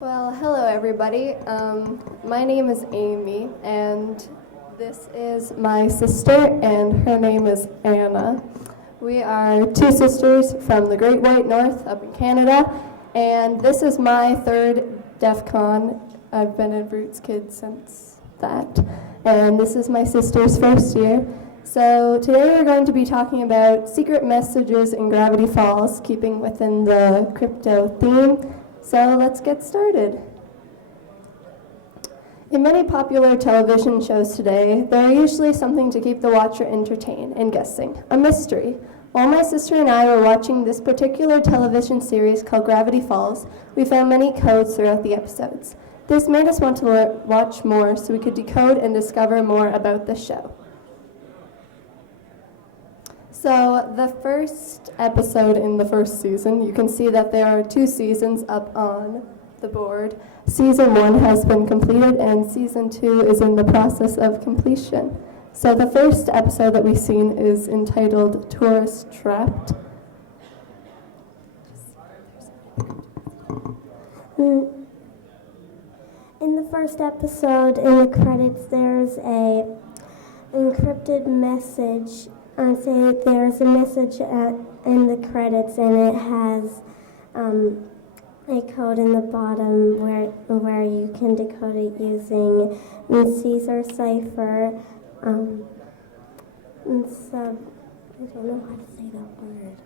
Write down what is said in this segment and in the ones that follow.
Well, hello everybody. My name is Amy, and this is my sister, and her name is Anna. We are two sisters from the Great White North up in Canada, and this is my third DEF CON. I've been a Roots kid since that, and this is my sister's first year. So today we're going to be talking about secret messages in Gravity Falls, keeping within the crypto theme. So let's get started. In many popular television shows today, there are usually something to keep the watcher entertained and guessing, a mystery. While my sister and I were watching this particular television series called Gravity Falls, we found many codes throughout the episodes. This made us want to watch more so we could decode and discover more about the show. So the first episode in the first season, you can see that there are 2 seasons up on the board. Season 1 has been completed and Season 2 is in the process of completion. So the first episode that we've seen is entitled Tourist Trapped. In the first episode, in the credits, there's a encrypted message. There's a message in the credits, and it has a code in the bottom where you can decode it using Caesar cipher. I don't know how to say that word.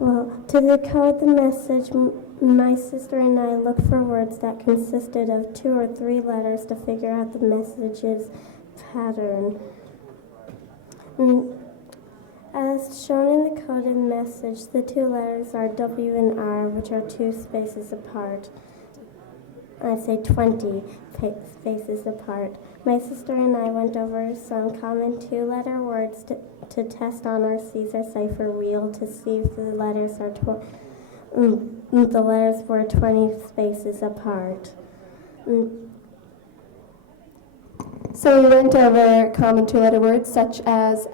Well, to decode the message, my sister and I looked for words that consisted of 2 or 3 letters to figure out the message's pattern. As shown in the coded message, the 2 letters are W and R, which are 2 spaces apart. I'd say 20 spaces apart. My sister and I went over some common 2-letter words to test on our Caesar cipher wheel to see if the letters were 20 spaces apart. So we went over common 2-letter words such as,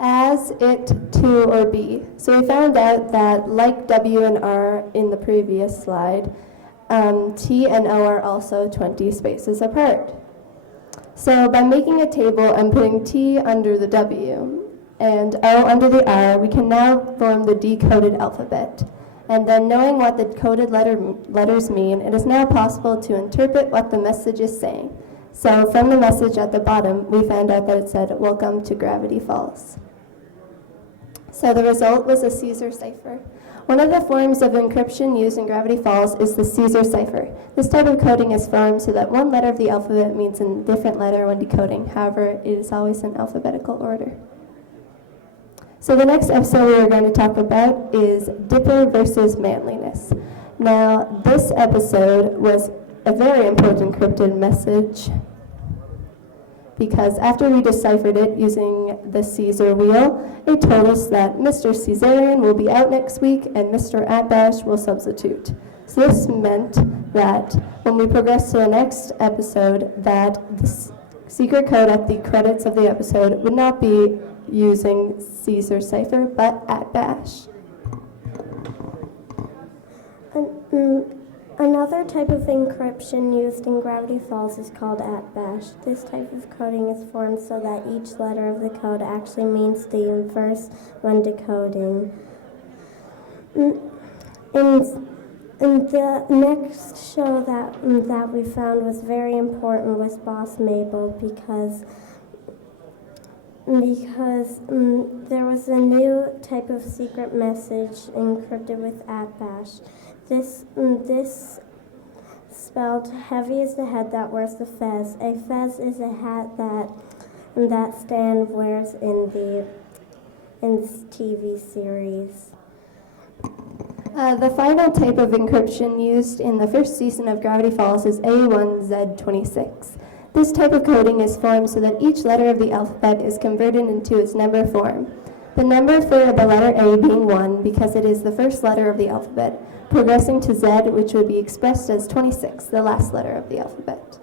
it, to, or be. So we found out that, like W and R in the previous slide, T and O are also 20 spaces apart. So by making a table and putting T under the W and O under the R, we can now form the decoded alphabet. And then knowing what the coded letters mean, it is now possible to interpret what the message is saying. So from the message at the bottom, we found out that it said, "Welcome to Gravity Falls." So the result was a Caesar cipher. One of the forms of encryption used in Gravity Falls is the Caesar cipher. This type of coding is formed so that one letter of the alphabet means a different letter when decoding. However, it is always in alphabetical order. So the next episode we are going to talk about is Dipper versus Manliness. Now, this episode was a very important encrypted message because after we deciphered it using the Caesar wheel, it told us that Mr. Caesarian will be out next week and Mr. Atbash will substitute. So this meant that when we progressed to the next episode, that the secret code at the credits of the episode would not be using Caesar cipher, but Atbash. Another type of encryption used in Gravity Falls is called @bash. This type of coding is formed so that each letter of the code actually means the inverse when decoding. And the next show that we found was very important was Boss Mabel because there was a new type of secret message encrypted with @bash. This spelled heavy is the head that wears the fez. A fez is a hat that Stan wears in the TV series. The final type of encryption used in the first season of Gravity Falls is A1Z26. This type of coding is formed so that each letter of the alphabet is converted into its number form. The number for the letter A being 1 because it is the first letter of the alphabet, progressing to Z, which would be expressed as 26, the last letter of the alphabet.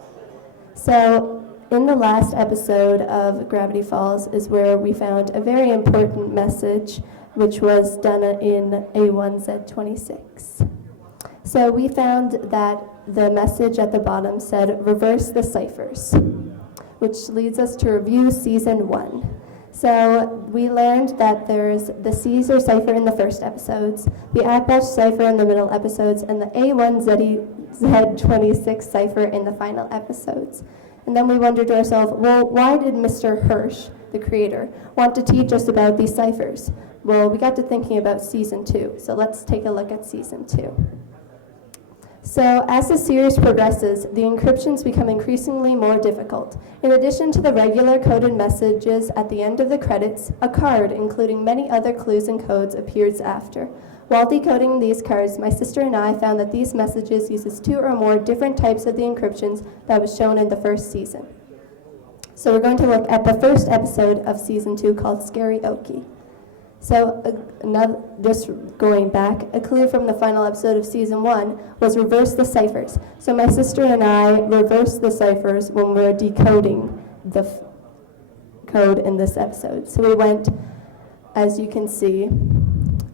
So in the last episode of Gravity Falls is where we found a very important message, which was done in A1Z26. So we found that the message at the bottom said, "Reverse the ciphers," which leads us to review Season 1. So we learned that there's the Caesar cipher in the first episodes, the Akbash cipher in the middle episodes, and the A1Z26 cipher in the final episodes. And then we wondered to ourselves, well, why did Mr. Hirsch, the creator, want to teach us about these ciphers? Well, we got to thinking about Season 2, so let's take a look at Season 2. So as the series progresses, the encryptions become increasingly more difficult. In addition to the regular coded messages at the end of the credits, a card including many other clues and codes appears after. While decoding these cards, my sister and I found that these messages uses 2 or more different types of the encryptions that was shown in the first season. So we're going to look at the first episode of Season 2 called Scary Okie. So just going back, a clue from the final episode of Season 1 was reverse the ciphers. So my sister and I reversed the ciphers when we were decoding the code in this episode. So we went, as you can see,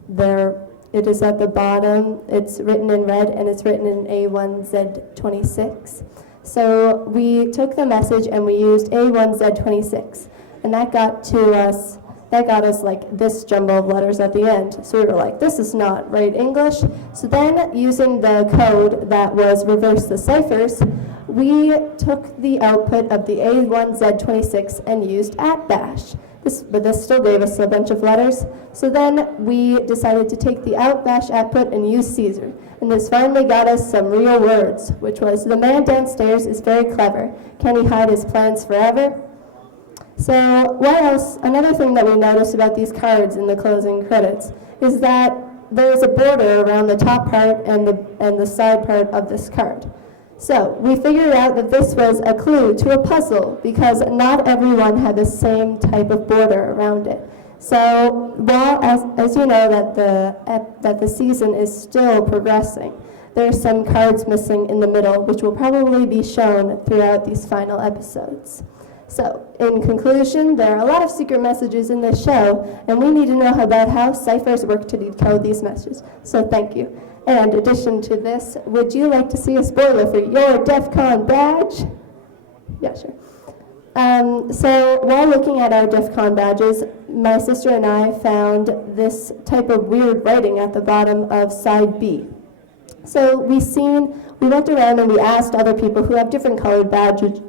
there it is at the bottom. It's written in red and it's written in A1Z26. So we took the message and we used A1Z26, and that got us like this jumble of letters at the end. So we were like, this is not right English. So then, using the code that was reverse the ciphers, we took the output of the A1Z26 and used @bash. But this still gave us a bunch of letters. So then we decided to take the @bash output and use Caesar. And this finally got us some real words, which was, the man downstairs is very clever. Can he hide his plans forever? So what else? Another thing that we noticed about these cards in the closing credits is that there is a border around the top part and the side part of this card. So we figured out that this was a clue to a puzzle because not everyone had the same type of border around it. So while, as you know, that the season is still progressing, there are some cards missing in the middle, which will probably be shown throughout these final episodes. So, in conclusion, there are a lot of secret messages in this show, and we need to know about how ciphers work to decode these messages. So thank you. And in addition to this, would you like to see a spoiler for your DEF CON badge? Yeah, sure. So while looking at our DEF CON badges, my sister and I found this type of weird writing at the bottom of side B. So we went around and we asked other people who have different colored badges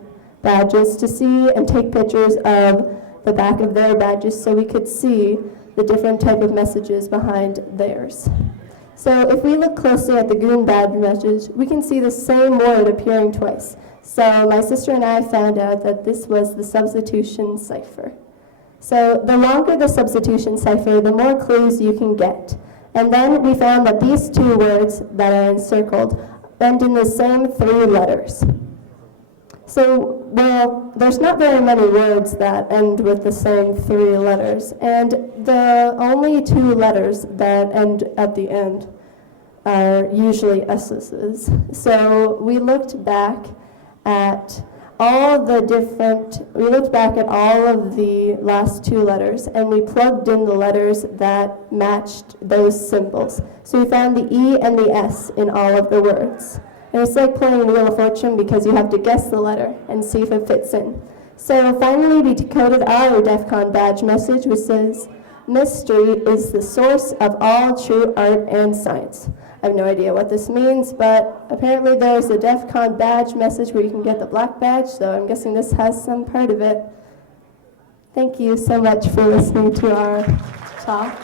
to see and take pictures of the back of their badges so we could see the different type of messages behind theirs. So if we look closely at the green badge message, we can see the same word appearing twice. So my sister and I found out that this was the substitution cipher. So the longer the substitution cipher, the more clues you can get. And then we found that these 2 words that are encircled end in the same 3 letters. So, well, there's not very many words that end with the same 3 letters, and the only 2 letters that end at the end are usually S's. So we looked back at all of the last 2 letters, and we plugged in the letters that matched those symbols. So we found the E and the S in all of the words. And it's like playing Wheel of Fortune because you have to guess the letter and see if it fits in. So finally, we decoded our DEF CON badge message, which says, "Mystery is the source of all true art and science." I have no idea what this means, but apparently there's a DEF CON badge message where you can get the black badge, so I'm guessing this has some part of it. Thank you so much for listening to our talk.